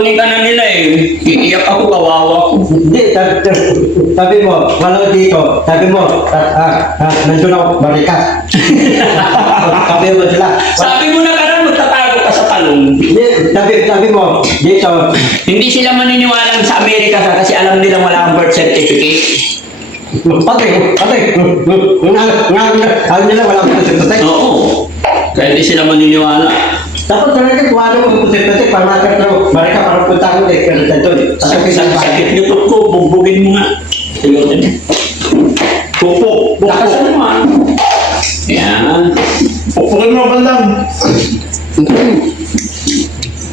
Kunin ka na nila eh. Iiyak ako, kawawa ako. Hindi, sabi mo, wala dito. Sabi mo, nandun ako, barikas. Sabi mo sila. Sabi mo na karang magtatago ka sa talong. Hindi, sabi mo, dito. Hindi sila maniniwala sa Amerika kasi alam nila wala kang birth certificate. Patay. Alam nila, wala akong patay. Oo. Kaya hindi sila maniniwala. Tapos talaga, kung ano mo patay, para makatro, barika, para punta ko dito. Sakit nyo ko, bugbugin mo nga. Sigotin. Pupuk. Lakasan mo ah. Yan. Pupukin mo, bandang.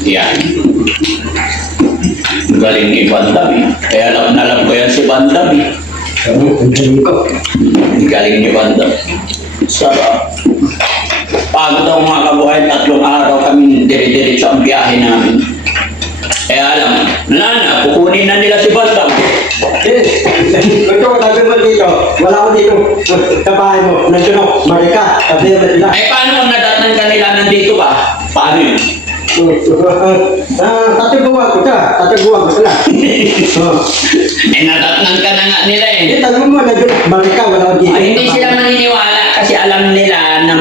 Yan. Galing ni Bandam eh. Kaya alam ko yan si Bandam eh. Galing ni Bandam. Sarap. Pagod ako mga kabuhay, 3 araw kami dire-diretso ang biyahe namin. Kaya alam, wala na, kukunin na nila si Bandam. Ito, sabi mo dito, wala ko dito, sa bahay mo, nandun ako, marika, sabi mo sila. Ay paano kung nadatnan ka nila nandito ka? Paano yun? Tataguan ko sila. Eh nadatnan ka na nga nila eh. Hindi, tanong mo, nandun, marika, wala ko dito. Ay, hindi sila maniniwala kasi alam nila na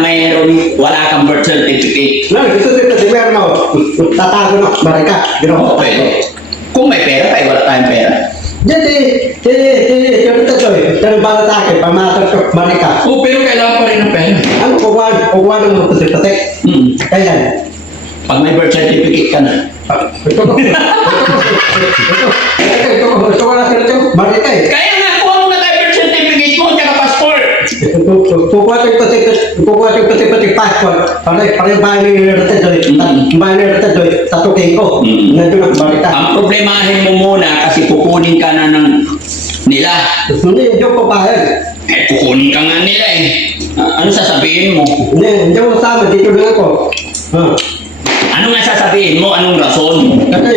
wala kang birth certificate. Gusto meron ako, tatago na, marika, gano'n. Oo, pwede. Kung may pera tayo, wala tayong pera. Tanong bala sa akin, pamatas ko, marika. Oo, pero kailangan pa rin ng pera. Ano, kukuha ng mga pasik-pasik. Kaya, Pag may birth certificate ka na. ito ko na sila ito, marika eh. Kaya nga, kuha mo na tayo birth certificate mo, tsaka passport. Kukuha yung pasik-pasik passport. Para yung bahay ni Rata doy. Bahay ni Rata doy, tatukin ko. Nandun ang marika. Ang problemahin mo muna kasi kukunin ka na ng nila. Hindi ko bahay. Eh, kukunin ka nga nila eh. Ano sasabihin mo? Hindi ko sama, dito lang ako. Ano nga sasabihin mo? Anong rason? Kasi,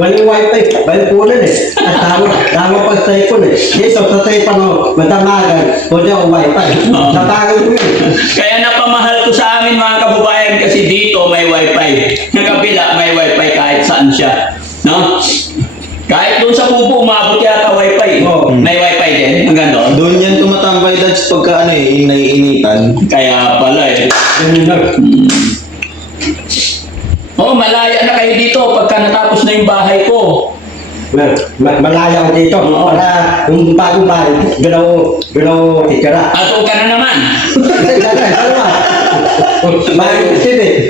walang wifi, walang punan eh. At tama pa sa ipon eh. Dito, sa ipon mo, matamagan, wala akong wifi. Natagal ko yun. Kaya napamahal ko sa amin mga kababayan kasi dito may wifi. Sa kabila may wifi kahit saan siya. No? Kahit doon sa kubo, umabot yata wifi. Oo. May wifi din. Hanggang doon. Doon yan tumatambay dads pagka ano eh, naiinitan. Kaya pala eh. Oh, malaya na kayo dito pagka natapos na yung bahay ko. Malaya ko dito. Para yung bagong bahay, galaw titira. Ato ka na naman.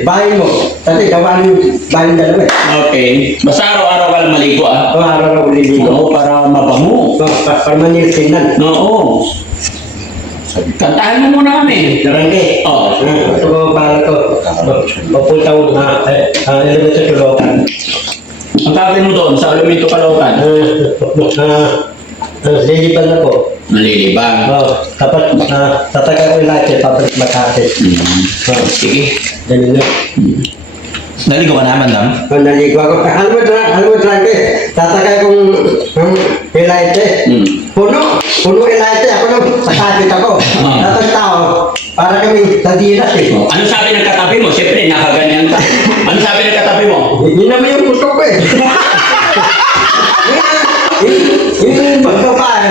Bahay mo. Kasi gawa yung bahay ng dalawa eh. Okay. Basta araw-araw ka lang maligo ah. Araw-araw uliligo. Oo, para mabango. Para manilsinan. Oo. Kantahan mo muna kami. Narangke. Oo. Ito ko para to. Papunta ko na elevator to Locan. Ang sabi mo doon sa Aluminto Caloocan. Lilipan ako. Nalilibang. Dapat tatagay ko yung lahat eh, pabalik Makati. Sige. Ganun na. Naligo ka naman lang? Naligo ako. Alam mo, Trangke, tatagay kong ilaite. Puno ilaite. Ako nang sakabit ako. Datang tao, para kami sadinas eh. Ano sabi ng katabi mo? Siyempre, nakaganyan ka. Ano sabi ng katabi mo? Yun naman yung gusto ko eh. Yung babae,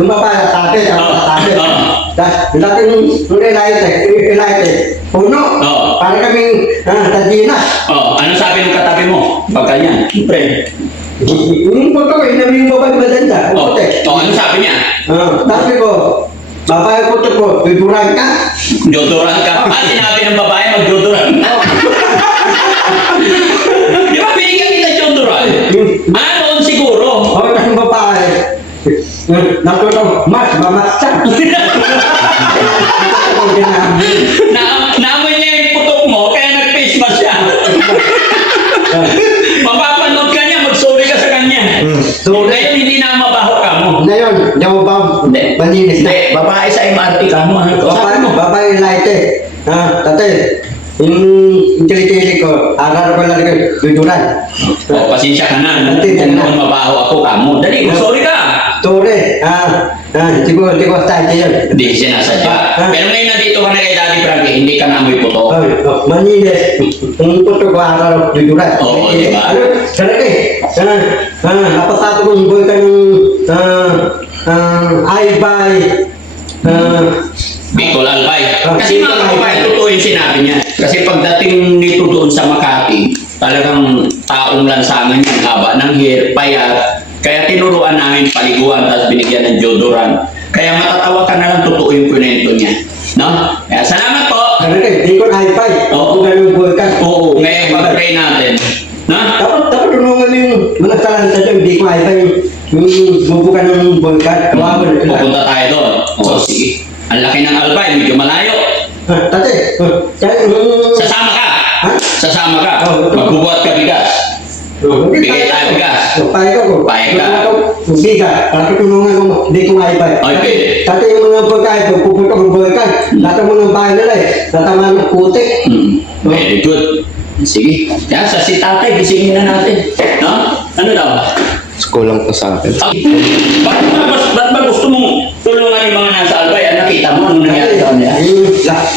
yung babae, tatay, ako tatay. Dati yung ilaite, puno, para kaming sadinas. Ano sabi ng katabi mo? Pagka yan. Siyempre. Yung puto ko, yun naman yung babae maganda. Ano sabi niya? Sabi ko, babae puto ko, biburan ka. Deodorant ka. Sinabi ng babae, mag-deodorant. Di ba binigyan kita deodorant? Noon siguro. Ako kasing babae, natuto, mas mamatsak. Naamoy niya yung putok mo, kaya nag-face mask siya. Mapapanood ka niya, mag-sorry ka sa kanya. Ngayon, hindi na mabaho ka mo. Ngayon, di mo ba malinis na? Hindi, babae sa MRT ka mo. Babae yung light eh. Tatay, yung tili-tili ko, aral ko lang yung biduran. Pasensya ka na. Hindi naman mabaho ako ka mo. Dali, sorry ka. Sorry. siguro tayo yun. Hindi sinasadya. Pero ngayon nandito ka na kay Daddy Frankie, hindi ka na amoy puto. Manilis, ang puto ko araw jujuran. Oo, di ba? Talaga napatato kong boy ka ng Albay, Bicol Albay. Kasi mga kababayan, totoo yung sinabi niya. Kasi pagdating nito doon sa Makati, talagang taong lansangan yung haba ng hair, payat. Kaya tinuruan namin paliguan, tapos binigyan ng deodorant. Kaya matatawa ka na lang, totoo yung kwento niya. No? Kaya salamat po. Talaga, di ko Albay. Oo. Kung ganun boy ka. Oo, ngayon pag-pray natin. No? Dapat tulungan yung mga talanta dyan, di ko Albay. Yung bubukan ng boy ka. Pupunta tayo doon. Oo, sige. Ang laki ng Albay, medyo malayo. Tate, Sasama ka. Ha? Sasama ka. Oo. Magbubuhat ka bigas. Bigay tayo bigas. Payag ako. Payag ka. Bigas. Para tulungan ko, di ko Albay. Okay. Tate yung mga pagkain ko, pupunta ko boy ka. Lahat ng mga bahay nila natamaan ng putik. Very good. Sige. Yan, sa si tatay, gisingin na natin. No? Ano daw? Kulang pa sa akin. Ba't ba gusto mong tulungan yung mga nasa Albay? Ano nakita mo? Ano nangyari sa kanila?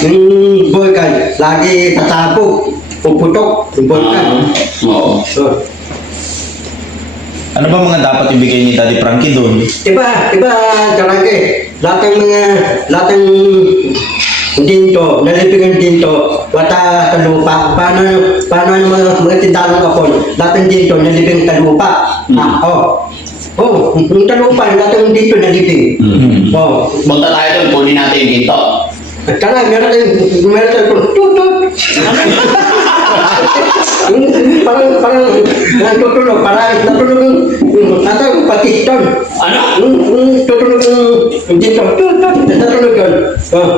Yung boy ka, lagi tatabog. Puputok, yung boy ka. Oo. Ano ba mga dapat ibigay ni Daddy Frankie doon? Iba, talaga lahat ng dinto, nalipigan dinto, wata kalupa, paano yung mga tindahan ng kapon, lahat ng dinto, naliping kalupa. Yung kalupa, lahat ng dinto, naliping. Punta tayo doon, kunin natin yung ginto. Kaya meron tayong tutut. Parang natutulog, natutulog patiston. Ano? Tutulog dito, natutulog yun.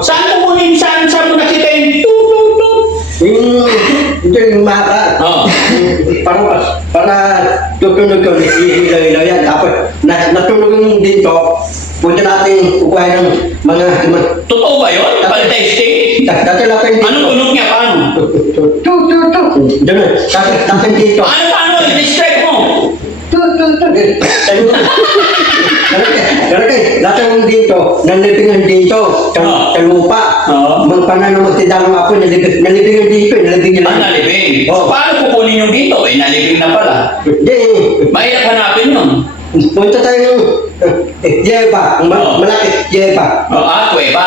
Saan mo kunin? Saan mo nakita yung tututut? Yung mata. Para tutulog yun, ilaw yan. Tapos natulog yung dito, punta natin kukuha ng mga... Totoo ba yun? Pag-testing? Dati natin dito. Anong tunog niya? Paano? Ganun. Tapos dito. Paano? I-describe mo? Dati yung dito, nalipingan dito, sa lupa. Magpanan ng magtidalong ako, nalipingan dito, nalipingan Nalibing. So, paano kukunin yung dito? Nalibing na pala. Hindi. Mahirap hanapin yun. Punta tayo ng Yeba, malaki Yeba. Kuweba.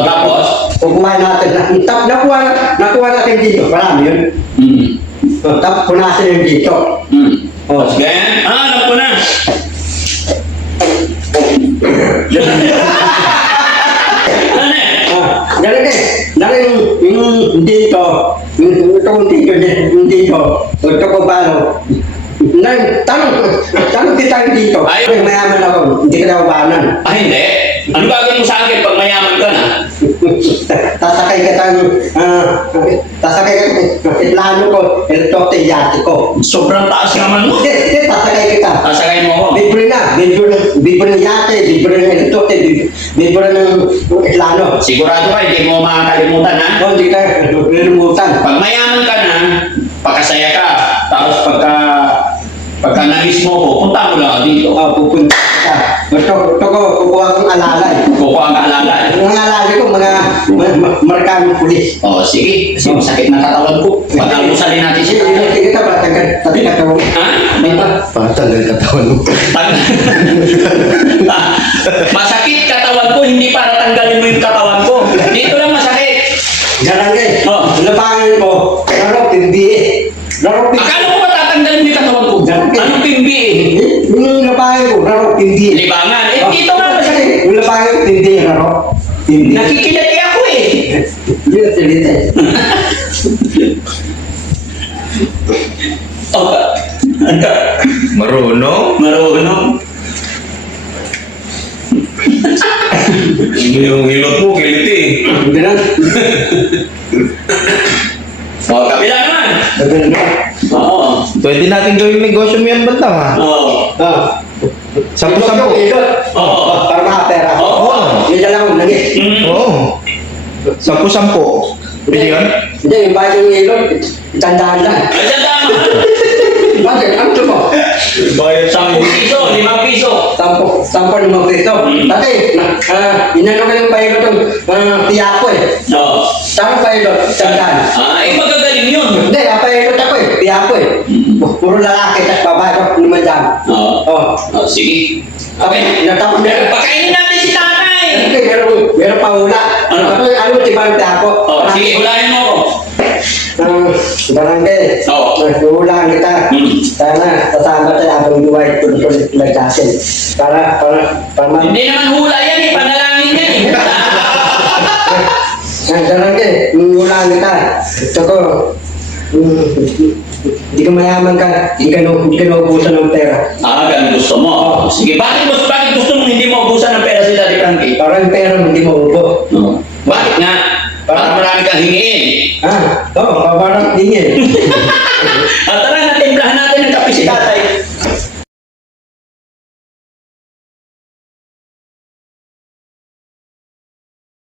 Tapos? Kukuha natin. Nakuha natin dito, marami yun. Tapos punasan yung dito. Tapos ganyan? Alam ko na. Ano eh? Yung dito, yung dito, ito ko balo. Tanong kita dito. Ay. Mayaman ako, hindi ka daw banan. Hindi. Ano gagawin mo sa akin pag mayaman ka na? Tasakay ka itlano ko, electrote yati ko. Sobrang taas naman mo. Hindi, tasakay kita. Sasakay mo ako. Bibre ng yate, bibre ng electrote, bibre ng itlano. Sigurado ka, hindi mo makakalimutan ha? Hindi ka nilumutan. Pag mayaman ka na, pakasaya ka. Tapos pagka na-miss mo ko, punta mo lang ako dito. Pupunta ka. Gusto ko, kukuha kong alalay. Kukuha ang kaalala. Ang alalay ko, mga markaming pulis. Sige. Kasi masakit na katawan ko. Pag-almusalin natin siya. Sige ka ba? Tagkat ako. Ha? Dito. Patanggal katawan mo. Masakit katawan ko, hindi para tanggalin mo yung katawan ko. Dito lang masakit. Garangay. Labangan ko. Laro, pindi. Akala ko matatanggalin mo yung katawan ko. Anong pimbi eh? Yung labangan ko, laro, pindi. Libangan. Dito nga masakit. Yung labangan ko, pindi, laro. Pindi. Nakikilati ako eh. Hindi na salita. Marunong? Marunong. Yung hilot mo, kiliti. Ganun. Kabila naman. Ganun na. Oo. Pwede natin gawing negosyo mo yan banda ha? Oo. Sampo-sampo. Oo. Para makapera. Oo. Yun na lang, lagi. Oo. Sampo-sampo. Pwede yun? Hindi, yung bahay ng ilog, itandaan lang. Ay, siya tama. Bakit? Ano ito po? Bayad 10 piso, 5 piso. Tampo. Sampo ng mga Kristo. Dati, inano ko yung pailo itong tiyapo eh. Oo. Saan pailo? Tandaan. Magagaling yun. Hindi, pailo ako eh. Tiyapo eh. Puro lalaki, tas babae ko lumadyan. Oo. Sige. Okay. Natapos na. Pakainin natin si tatay. Meron pa hula. Ano? Ano tibang tiyapo? Sige, hulahin mo ako. Barangay. Oo. Hulaan kita. Sana kasama tayo habang buhay tuloy-tuloy nagdasin. Para Hindi naman hula yan eh. Panalangin yan eh. barangay, hulaan kita. Gusto ko, hindi ka mayaman ka, hindi ka naubusan ng pera. Ganun gusto mo. Sige, bakit gusto mo hindi mo ubusan ng pera si Daddy Frankie? Para yung pera mo hindi maubo. Bakit nga? Para marami kang hingiin. Oo, parang tingin. Tara na, timplahan natin ng kape si tatay.